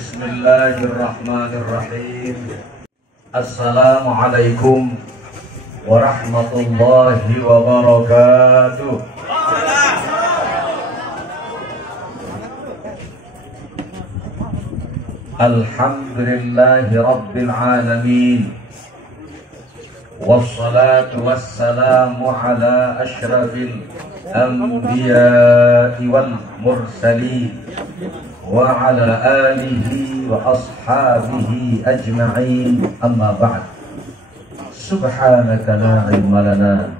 Bismillahirrahmanirrahim. Assalamualaikum warahmatullahi wabarakatuh. Alhamdulillahi rabbil alamin. Wassalatu wassalamu ala asyrafil anbiya'i wal mursalin wa ala alihi wa ashabihi ajma'in, amma ba'd. Subhanaka la ilma lana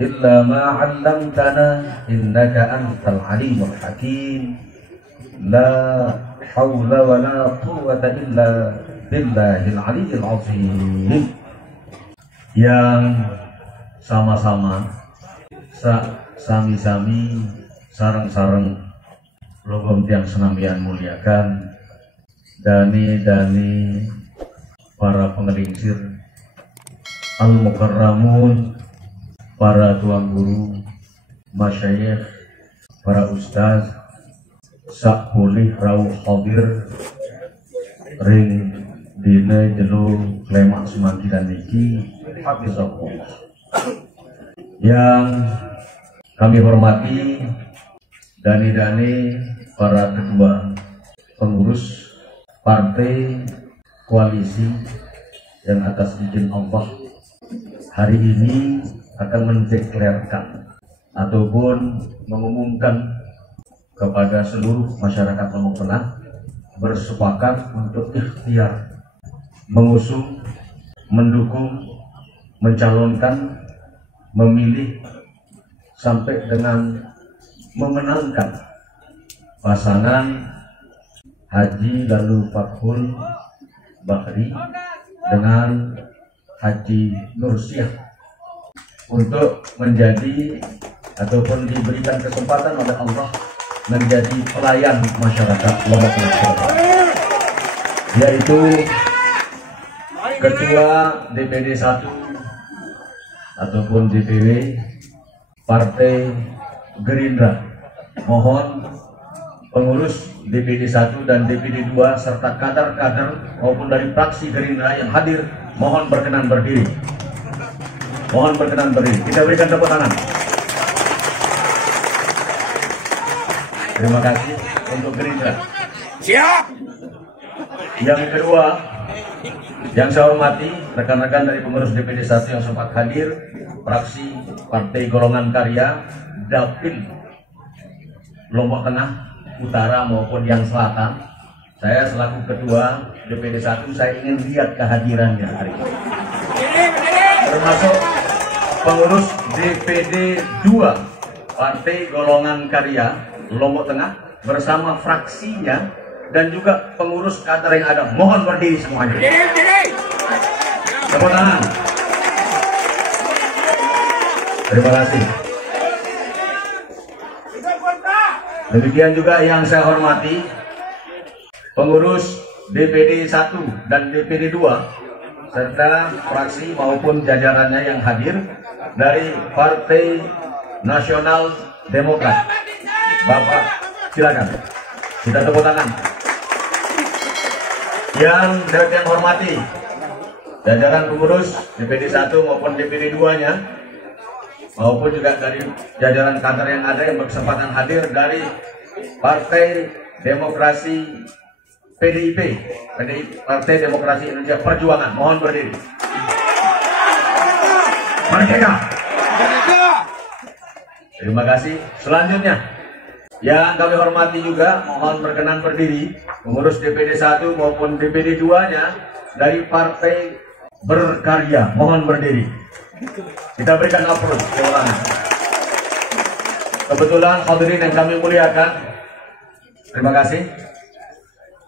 illa ma 'allamtana innaka antal alimul hakim. La haula wa la quwwata illa billahil aliyyil azim. Yang sama-sama sami-sami sareng-sareng logom tiang senambian muliakan dani para pengelingsir al-mukarramun, para tuan guru, masyayikh, para ustaz sak boleh rawuh hadir ring dina jelo klemak semangkiran niki hafizahullah. Yang kami hormati dani para ketua pengurus partai koalisi yang atas izin Allah hari ini akan mendeklarasikan ataupun mengumumkan kepada seluruh masyarakat Lombok Tengah bersepakat untuk ikhtiar mengusung, mendukung, mencalonkan, memilih sampai dengan memenangkan pasangan Haji Lalu Fathul Bahri dengan Haji Nursiah untuk menjadi ataupun diberikan kesempatan oleh Allah menjadi pelayan masyarakat Lombok Tengah, yaitu Ketua DPD 1 ataupun DPW Partai Gerindra. Mohon pengurus DPD 1 dan DPD 2 serta kader-kader maupun dari fraksi Gerindra yang hadir, mohon berkenan berdiri. Mohon berkenan berdiri. Kita berikan tepuk tangan. Terima kasih untuk Gerindra. Siap. Yang kedua, yang saya hormati rekan-rekan dari pengurus DPD 1 yang sempat hadir, fraksi Partai Golongan Karya Dapil Lombok Tengah Utara maupun yang Selatan. Saya selaku ketua DPD 1 saya ingin lihat kehadirannya hari ini. Termasuk pengurus DPD 2 Partai Golongan Karya Lombok Tengah bersama fraksinya dan juga pengurus kader yang ada. Mohon berdiri semuanya. Tepuk tangan. Terima kasih. Demikian juga yang saya hormati pengurus DPD 1 dan DPD 2 serta fraksi maupun jajarannya yang hadir dari Partai Nasional Demokrat. Bapak, silakan. Kita tepuk tangan. Yang saya hormati jajaran pengurus DPD 1 maupun DPD 2-nya maupun juga dari jajaran kader yang ada yang berkesempatan hadir dari Partai Demokrasi PDIP, Partai Demokrasi Indonesia Perjuangan. Mohon berdiri. Merdeka. Terima kasih. Selanjutnya yang kami hormati juga mohon berkenan berdiri pengurus DPD 1 maupun DPD 2-nya dari Partai Berkarya. Mohon berdiri. Kita berikan aplaus. Kebetulan hadirin yang kami muliakan, terima kasih.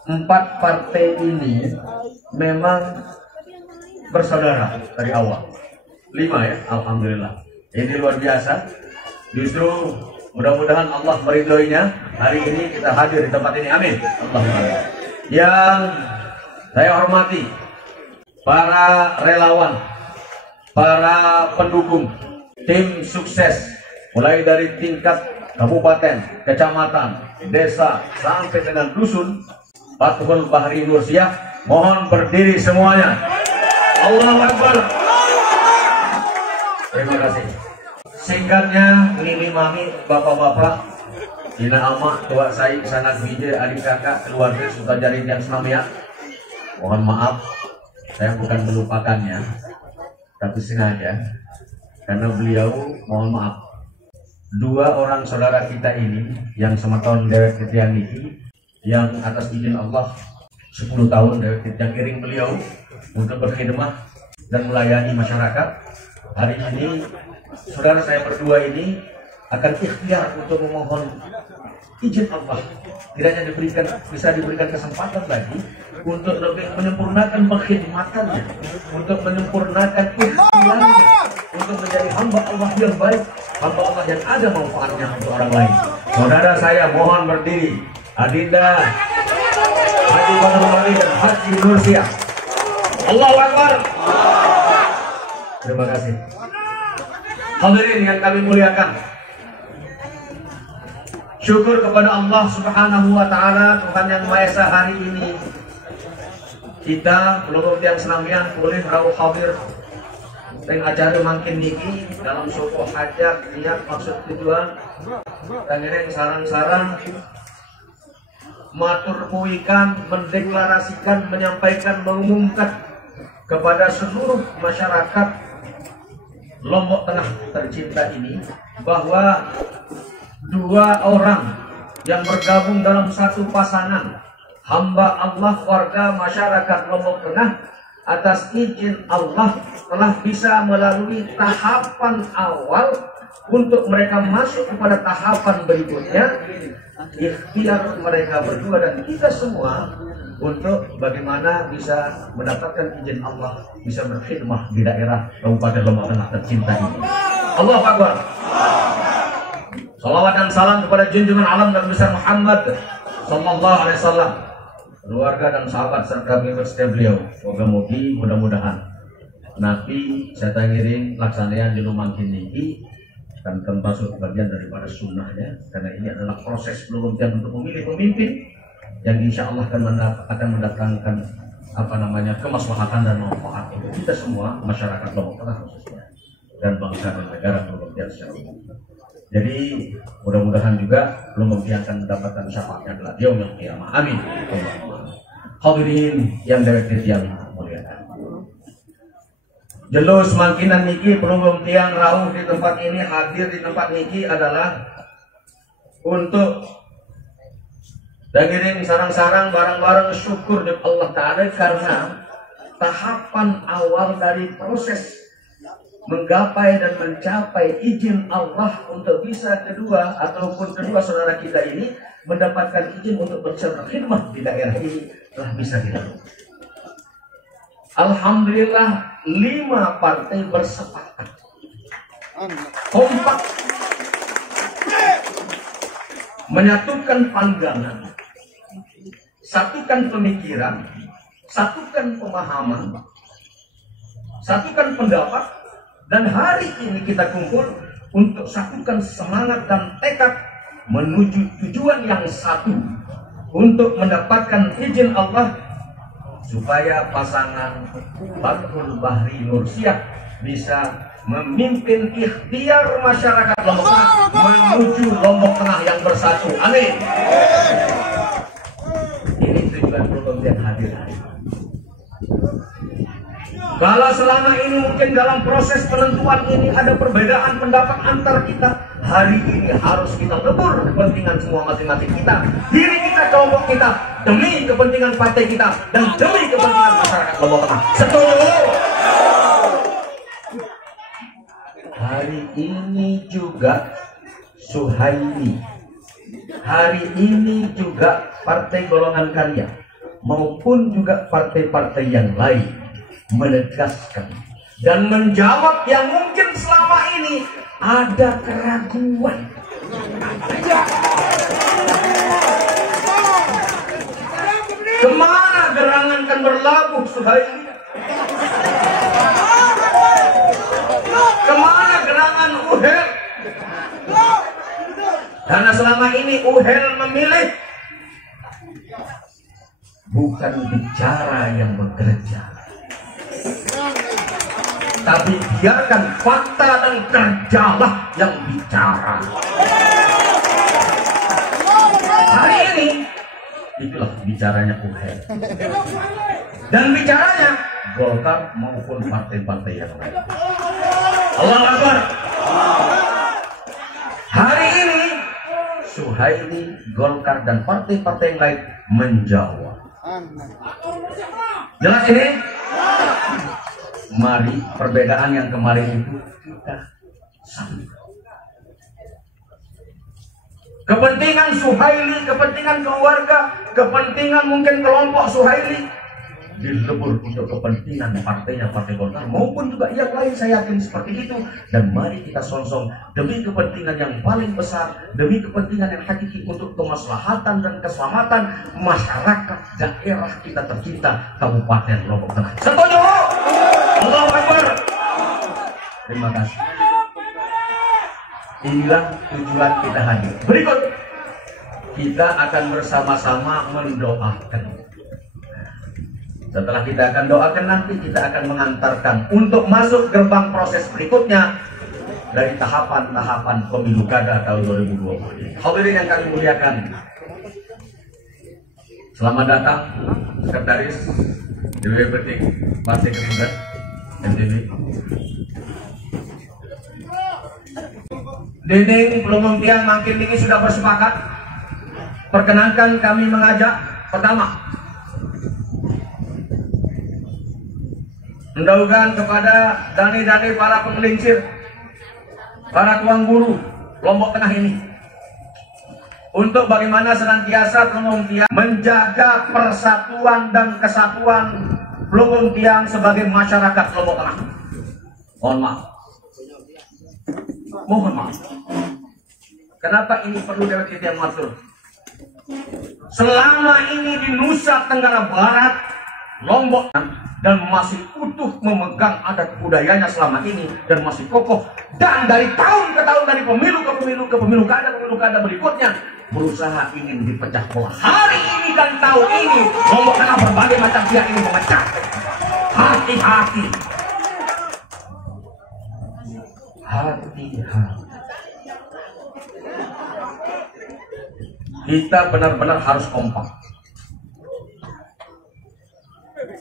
4 partai ini memang bersaudara dari awal. 5 ya, alhamdulillah. Ini luar biasa. Justru mudah-mudahan Allah meridhoinya. Hari ini kita hadir di tempat ini. Amin. Allahumma. Yang saya hormati para relawan, para pendukung, tim sukses mulai dari tingkat kabupaten, kecamatan, desa sampai dengan dusun Fathul Bahri Nursiah. Mohon berdiri semuanya. Allahu Akbar. Terima kasih. Singkatnya, ini mami, bapak-bapak, Ina Ama, tua saya, sanak bije, adik kakak, keluarga, suka jari yang senamnya. Mohon maaf, saya bukan melupakannya, tapi sengaja, karena beliau, mohon maaf, dua orang saudara kita ini, yang semeton dewek ketian ini, yang atas izin Allah 10 tahun dewek ketian iring beliau untuk berkhidmat dan melayani masyarakat. Hari ini saudara saya berdua ini akan ikhtiar untuk memohon izin Allah, kiranya bisa diberikan kesempatan lagi untuk lebih menyempurnakan pengkhidmatannya, untuk menyempurnakan ikhtiarnya, untuk menjadi hamba Allah yang baik, hamba Allah yang ada manfaatnya untuk orang lain. Saudara saya mohon berdiri. Adinda Haji Fathul Bahri dan Haji Nursiah. Allahu Akbar. Terima kasih. Hadirin yang kami muliakan, syukur kepada Allah Subhanahu wa Ta'ala, Tuhan yang Maha Esa. Hari ini kita belum tiang senamian boleh rawuh hadir dan acara makin niki dalam suku hajat niat maksud tujuan dan yang sarang-sarang matur puikan, mendeklarasikan, menyampaikan, mengumumkan kepada seluruh masyarakat Lombok Tengah tercinta ini bahwa dua orang yang bergabung dalam satu pasangan hamba Allah warga masyarakat Lombok Tengah atas izin Allah telah bisa melalui tahapan awal untuk mereka masuk kepada tahapan berikutnya. Ikhtiar mereka berdua dan kita semua untuk bagaimana bisa mendapatkan izin Allah, bisa berkhidmah di daerah Kabupaten Lombok Tengah tercinta ini. Allahu Akbar. Salawat dan salam kepada junjungan alam dan besar Muhammad sallallahu alaihi wasallam, keluarga dan sahabat serta pengikut setia beliau. Moga-moga mudah-mudahan Nabi saya tangiring laksanaan di Lumangkin niki dan termasuk bagian daripada sunnahnya, karena ini adalah proses belum untuk memilih pemimpin yang insya Allah akan mendatangkan kemaslahatan dan manfaat untuk kita semua, masyarakat Lombok Tengah khususnya, dan bangsa dan negara Lombok Tengah secara umum. Jadi mudah-mudahan juga Lombok Tengah akan mendapatkan syafaatnya kelak yaumil qiyamah. Amin. Hadirin yang dirahmati Allah muliakan. Jelus mangkinan niki pelunggung tiang rawuh di tempat ini, hadir di tempat niki adalah untuk dagiring sarang-sarang barang-barang syukur dari Allah Ta'ala, karena tahapan awal dari proses menggapai dan mencapai izin Allah untuk bisa kedua saudara kita ini mendapatkan izin untuk berkhidmat di daerah ini telah bisa dilakukan. Alhamdulillah 5 partai bersepakat kompak menyatukan pandangan, satukan pemikiran, satukan pemahaman, satukan pendapat, dan hari ini kita kumpul untuk satukan semangat dan tekad menuju tujuan yang satu, untuk mendapatkan izin Allah supaya pasangan Fathul Bahri Nursiah bisa memimpin ikhtiar masyarakat Lombok Tengah menuju Lombok Tengah yang bersatu. Amin. Ini tujuan program yang hadir hari ini. Kalau selama ini mungkin dalam proses penentuan ini ada perbedaan pendapat antar kita, hari ini harus kita lebur kepentingan semua masing-masing kita, diri kita, kelompok kita, demi kepentingan partai kita dan demi kepentingan masyarakat Lombok Tengah. Setuju? Hari ini juga Suhaimi, hari ini juga Partai Golongan Karya maupun juga partai-partai yang lain menegaskan dan menjawab yang mungkin selama ini ada keraguan. Kemana gerangan kan berlabuh, Suhaimi? Kemana gerangan Uhel? Karena selama ini Uhel memilih bukan bicara yang bekerja, tapi biarkan fakta dan kerjalah yang bicara. Hari ini itulah bicaranya UHER, dan bicaranya Golkar maupun partai-partai yang lain. Allahu Akbar. Hari ini Suhaili, Golkar dan partai-partai yang lain menjawab. Jelas ini? Mari perbedaan yang kemarin itu kita sama. Kepentingan Suhaili, kepentingan keluarga, kepentingan mungkin kelompok Suhaili dilebur untuk kepentingan partainya, Partai Golkar maupun juga yang lain, saya yakin seperti itu. Dan mari kita song-song demi kepentingan yang paling besar, demi kepentingan yang hakiki untuk kemaslahatan dan keselamatan masyarakat daerah kita tercinta Kabupaten Lombok Tengah. Setuju? Allahu Akbar. Terima kasih. Inilah tujuan kita hadir. Berikut kita akan bersama-sama mendoakan. Setelah kita akan doakan, nanti kita akan mengantarkan untuk masuk gerbang proses berikutnya dari tahapan-tahapan pemilu kada tahun 2020. Hadirin yang kami muliakan, selamat datang Sekretaris DPP Partai Gerindra NTB. Dendeng Pelunggung Tiang Mangkin ini sudah bersepakat. Perkenankan kami mengajak pertama mendaugan kepada dani-dani para pengelincir, para tuang guru Lombok Tengah ini, untuk bagaimana senantiasa Pelunggung Tiang menjaga persatuan dan kesatuan Pelunggung Tiang sebagai masyarakat Lombok Tengah. Mohon maaf. Mohon maaf. Kenapa ini perlu dari kita yang mengatur? Selama ini di Nusa Tenggara Barat, Lombok dan masih utuh memegang adat budayanya selama ini dan masih kokoh, dan dari tahun ke tahun, dari pemilu ke pemilu ke pemilu kada berikutnya berusaha ingin dipecah belah. Hari ini dan tahun ini Lombok Tengah berbagai macam pihak ini memecah. Hati-hati, hati-hati. Kita benar-benar harus kompak.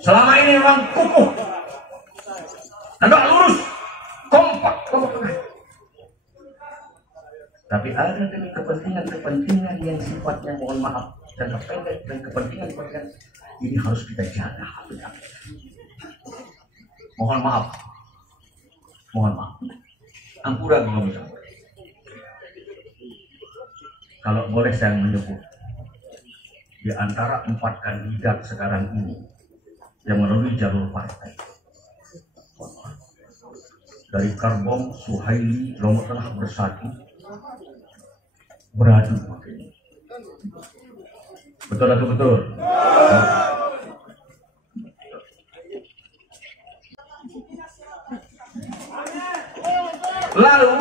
Selama ini memang kukuh, tegak lurus, kompak. Tapi ada demi kepentingan yang sifatnya mohon maaf dan pendek, dan kepentingan ini harus kita jaga. Mohon maaf, ampura kalau misalnya. Kalau boleh saya menyebut, di antara 4 kandidat sekarang ini yang melalui jalur partai, dari Karbom, Suhaili, Lombok Tengah bersatu, beradu makanya. Betul atau betul? Lalu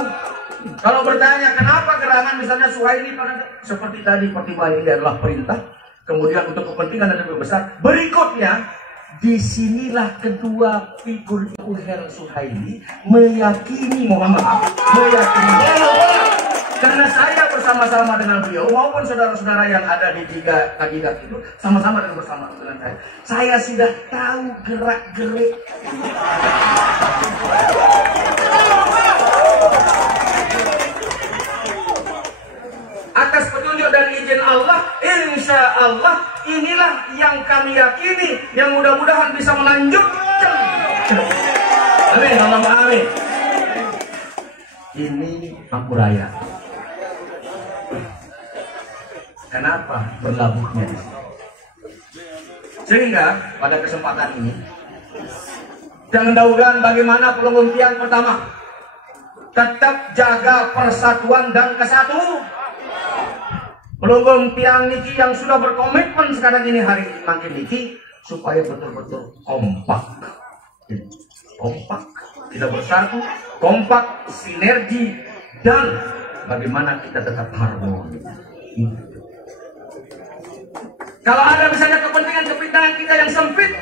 kalau bertanya kenapa gerangan misalnya Suhaili, seperti tadi pertimbangan ini adalah perintah, kemudian untuk kepentingan yang lebih besar. Berikutnya, disinilah kedua figur UHER Suhaili meyakini, mohon maaf, meyakini karena saya bersama-sama dengan beliau maupun saudara-saudara yang ada di 3 kandidat itu sama-sama dan bersama dengan saya sudah tahu gerak-gerik. Atas petunjuk dan izin Allah, insya Allah inilah yang kami yakini, yang mudah-mudahan bisa melanjutkan. Amin, Allahumma amin. Ini Ampuraya. Kenapa berlabuhnya di sini? Sehingga pada kesempatan ini, dan mendaugan bagaimana Pelunggung Tiang pertama tetap jaga persatuan dan kesatuan. Pelunggung Tiang niki yang sudah berkomitmen sekarang ini hari ini makin niki supaya betul-betul kompak, tidak bersatu, kompak, sinergi, dan bagaimana kita tetap harmoni. Kalau ada misalnya kepentingan kita yang sempit,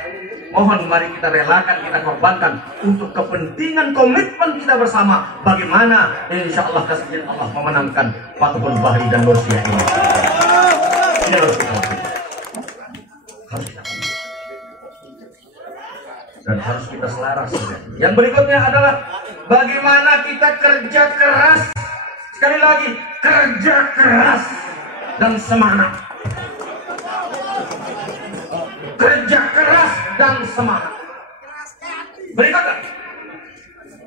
mohon mari kita relakan, kita korbankan untuk kepentingan komitmen kita bersama. Bagaimana insya Allah kasih Allah memenangkan Fathul Bahri dan Nursiah ini. Ini harus kita lakukan. Harus kita lakukan. Dan harus kita selaras. Yang berikutnya adalah bagaimana kita kerja keras. Sekali lagi, kerja keras dan semangat. Kerja keras dan semangat. Berikutnya,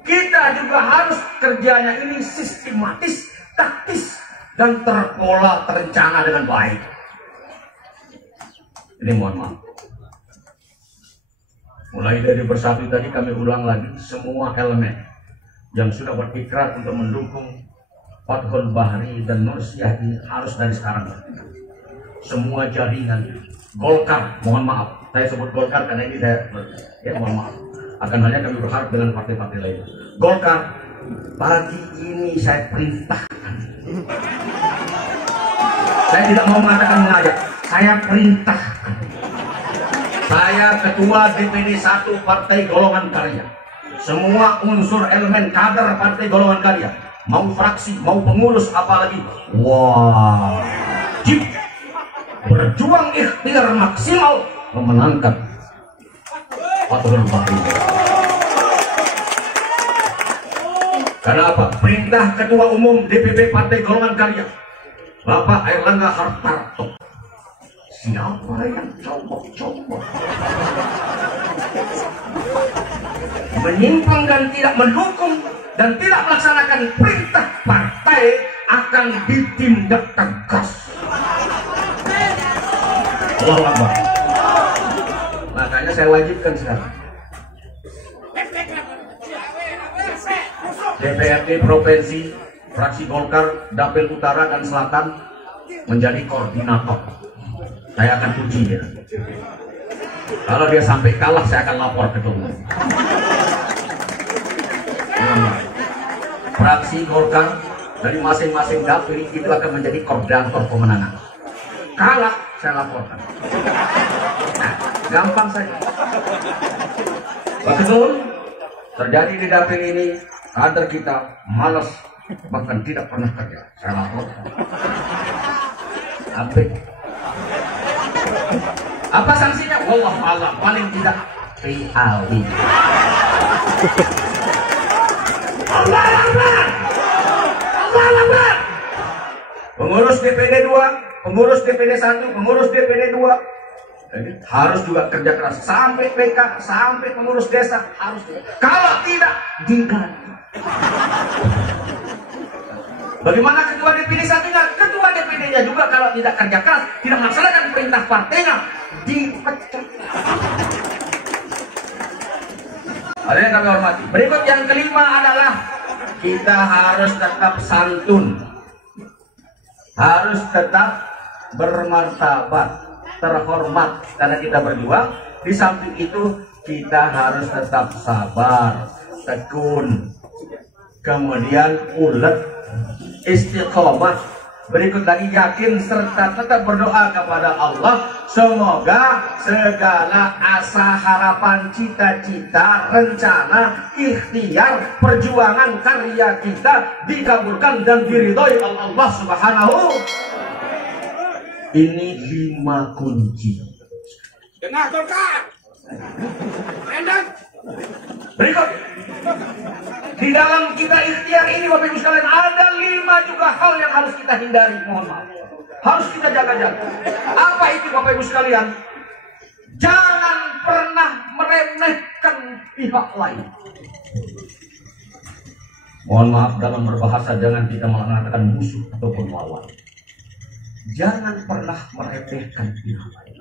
kita juga harus kerjanya ini sistematis, taktis, dan terpola, terencana dengan baik. Ini mohon maaf. Mulai dari bersatu tadi kami ulang lagi, semua elemen yang sudah berikrar untuk mendukung Fathul Bahri dan Nursiah ini harus dari sekarang. Semua jaringan Golkar, mohon maaf, saya sebut Golkar karena ini saya, ya mohon maaf. Akan hanya kami berharap dengan partai-partai lain. Golkar, pagi ini saya perintahkan. Saya tidak mau mengatakan mengajak, saya perintahkan. Saya ketua DPD 1 Partai Golongan Karya. Semua unsur elemen kader Partai Golongan Karya, mau fraksi, mau pengurus, apalagi wajib berjuang ikhtiar maksimal memenangkan Fathul Bahri. Karena apa? Perintah Ketua Umum DPP Partai Golongan Karya Bapak Airlangga Hartarto. Siapa yang coba-coba menyimpang dan tidak mendukung dan tidak melaksanakan perintah partai akan ditindak tegas. Allahu Akbar. Makanya saya wajibkan sekarang DPRD Provinsi fraksi Golkar Dapil Utara dan Selatan menjadi koordinator. Saya akan uji dia. Kalau dia sampai kalah, saya akan lapor ke ketua. Fraksi Golkar dari masing-masing dapil itu akan menjadi koordinator pemenangan. Kalah, saya laporkan. Nah, gampang saja. Betul, terjadi di dapil ini, kader kita malas, bahkan tidak pernah kerja. Saya laporkan. Apa sanksinya? Wallahu a'lam, paling tidak PAW. Allah Akbar. Allah Akbar. Pengurus DPD 2, pengurus DPD 1, pengurus DPD 2 jadi harus juga kerja keras sampai PK, sampai pengurus desa harus juga. Kalau tidak diganti. Bagaimana ketua DPD 1-nya? Ketua DPD-nya juga kalau tidak kerja keras, tidak melaksanakan perintah partainya, dipecat. Ada yang kami hormati. Berikut yang kelima adalah kita harus tetap santun, harus tetap bermartabat, terhormat karena kita berjuang. Di samping itu kita harus tetap sabar, tekun, kemudian ulet, istiqomah. Berikut lagi yakin serta tetap berdoa kepada Allah, semoga segala asa, harapan, cita-cita, rencana, ikhtiar, perjuangan, karya kita dikabulkan dan diridhoi Allah Subhanahu. Ini 5 kunci. Dengar Golkar. Endang. Berikut. Di dalam kita ikhtiar ini Bapak Ibu sekalian ada 5 juga hal yang harus kita hindari, mohon maaf. Harus kita jaga-jaga. Apa itu Bapak Ibu sekalian? Jangan pernah meremehkan pihak lain. Mohon maaf dalam berbahasa jangan kita mengatakan musuh ataupun lawan. Jangan pernah meremehkan pihak lain.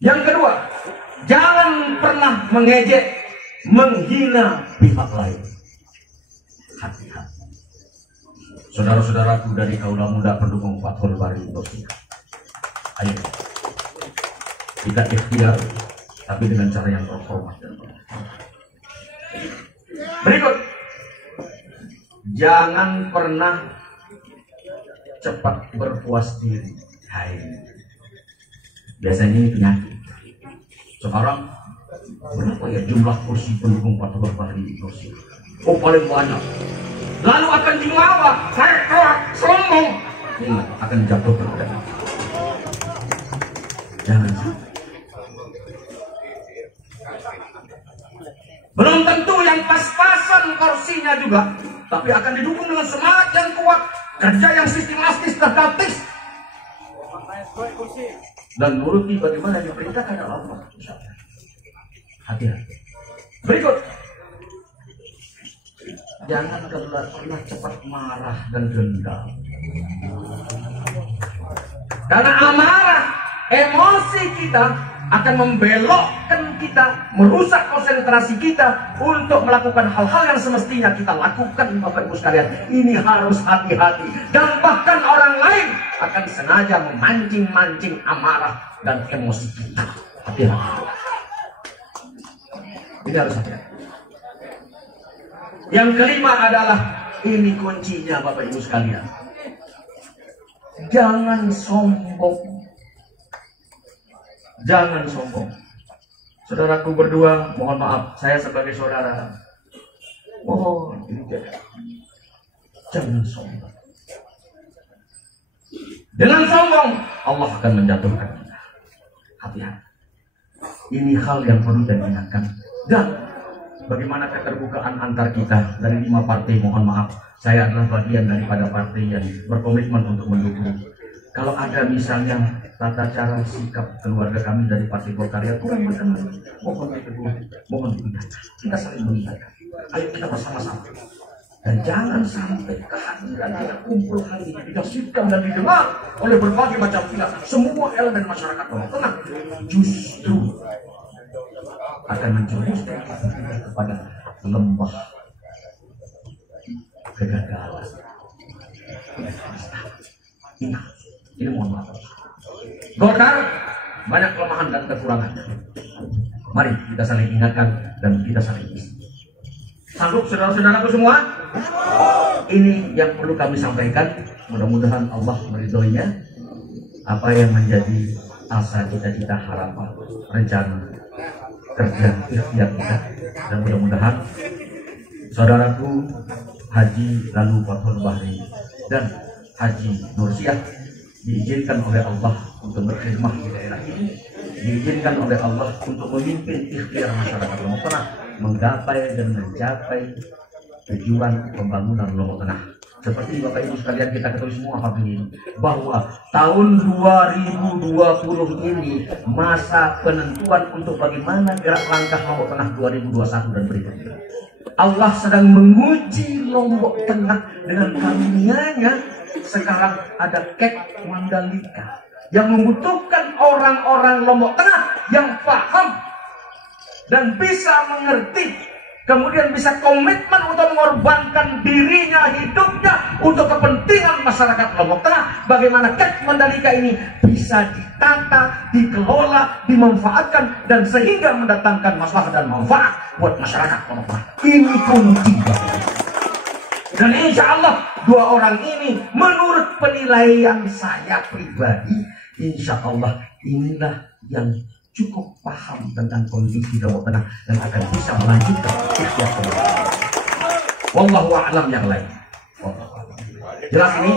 Yang kedua, jangan pernah mengejek, menghina pihak lain. Hati-hati. Saudara-saudaraku dari kaula muda pendukung Fathul Bahri Nursiah, ayo kita ikhtiar tapi dengan cara yang terhormat dan benar. Berikut, jangan pernah cepat berpuas diri. Hai. Biasanya ini penyakit. Sekarang berapa ya jumlah kursi pendukung Partai Golkar di kursi? Oh, paling banyak. Lalu akan dilawan, saya sombong. Ini akan jatuh terhadap. Jangan. Belum tentu yang pas-pasan kursinya juga, tapi akan didukung dengan semangat yang kuat, kerja yang sistematis dan taktis, dan nuruti bagaimana diperintahkan oleh Allah. Hati-hati. Berikut, jangan pernah cepat marah dan dendam. Karena amarah, emosi kita akan membelokkan kita, merusak konsentrasi kita untuk melakukan hal-hal yang semestinya kita lakukan. Bapak Ibu sekalian, ini harus hati-hati. Dan bahkan orang lain akan sengaja memancing-mancing amarah dan emosi kita. Hati-hati. Ini harus hati-hati. Yang kelima adalah, ini kuncinya Bapak Ibu sekalian. Jangan sombong. Jangan sombong. Saudaraku berdua, mohon maaf, saya sebagai saudara mohon ini jangan sombong. Dengan sombong Allah akan menjatuhkan kita. Hati-hati. Ini hal yang perlu diingatkan. Dan bagaimana keterbukaan antar kita dari 5 partai, mohon maaf, saya adalah bagian daripada partai yang berkomitmen untuk mendukung. Kalau ada misalnya tata cara sikap keluarga kami dari Partai Golkar yang kurang berkenan, mohon ditegur, mohon diingatkan. Kita saling mengingatkan. Ayo kita bersama-sama. Dan jangan sampai kehadiran kita kumpul hari ini disaksikan dan didengar oleh berbagai macam pihak, semua elemen masyarakat Bawah Tengah, justru akan menjerumuskan kita kepada lembah kegagalan. Ingat. Ini mohon maaf. Golkar banyak kelemahan dan kekurangan. Mari kita saling ingatkan dan kita saling isi. Sanggup saudara-saudaraku semua? Ini yang perlu kami sampaikan. Mudah-mudahan Allah meridhoinya. Apa yang menjadi asa cita-cita, harapan, rencana, kerja, ikhtiar kita. Dan mudah-mudahan saudaraku Haji Lalu Fathul Bahri dan Haji Nursiah diizinkan oleh Allah untuk berkhidmah di daerah ini, diizinkan oleh Allah untuk memimpin ikhtiar masyarakat Lombok Tengah menggapai dan mencapai tujuan pembangunan Lombok Tengah. Seperti Bapak Ibu sekalian kita ketahui semua hari ini, bahwa tahun 2020 ini masa penentuan untuk bagaimana gerak langkah Lombok Tengah 2021 dan berikutnya. Allah sedang menguji Lombok Tengah dengan karunia-Nya. Sekarang ada kek Mandalika yang membutuhkan orang-orang Lombok Tengah yang paham dan bisa mengerti, kemudian bisa komitmen untuk mengorbankan dirinya, hidupnya untuk kepentingan masyarakat Lombok Tengah. Bagaimana kek Mandalika ini bisa ditata, dikelola, dimanfaatkan, dan sehingga mendatangkan maslahat dan manfaat buat masyarakat Lombok Tengah. Ini kunci. Dan insya Allah 2 orang ini menurut penilaian saya pribadi, insya Allah inilah yang cukup paham tentang kondisi Lombok Tengah dan akan bisa melanjutkan ikhtiar keluarga. Wallahu a'lam yang lain. Jelas ini?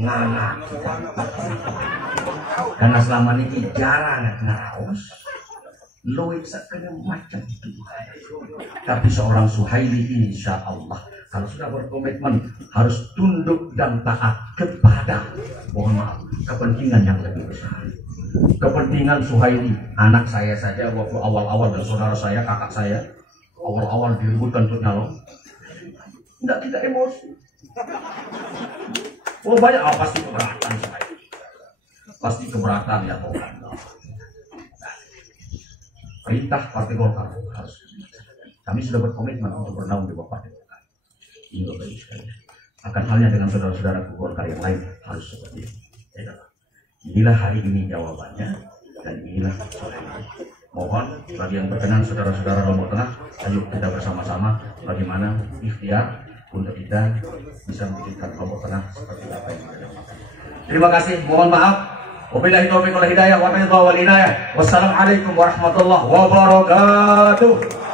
Ngana kita. Karena selama ini jarang ngaraos. Luwih sakenya macam itu. Tapi seorang Suhaili insya Allah kalau sudah berkomitmen harus tunduk dan taat kepada, mohon maaf, kepentingan yang lebih besar. Kepentingan Suhaili, anak saya saja waktu awal-awal dan saudara saya, kakak saya awal-awal diributkan untuk nyalon, tidak kita emosi. Oh banyak, pasti keberatan saya, pasti keberatan ya Tuhan. Perintah Partai Golkar harus. Kami sudah berkomitmen untuk bernaung di bawah Partai Golkar. Ini Bapak Ibu sekalian. Akan halnya dengan saudara-saudara Golkar yang lain harus seperti itu. Inilah hari ini jawabannya dan inilah sore ini. Mohon bagi yang berkenan saudara-saudara Lombok Tengah, ayo kita bersama-sama bagaimana ikhtiar untuk kita bisa mewujudkan Lombok Tengah seperti apa Terima kasih, mohon maaf. Wabillahi taufiq wal hidayah wa ridha wal inayah. Wassalamualaikum warahmatullahi wabarakatuh.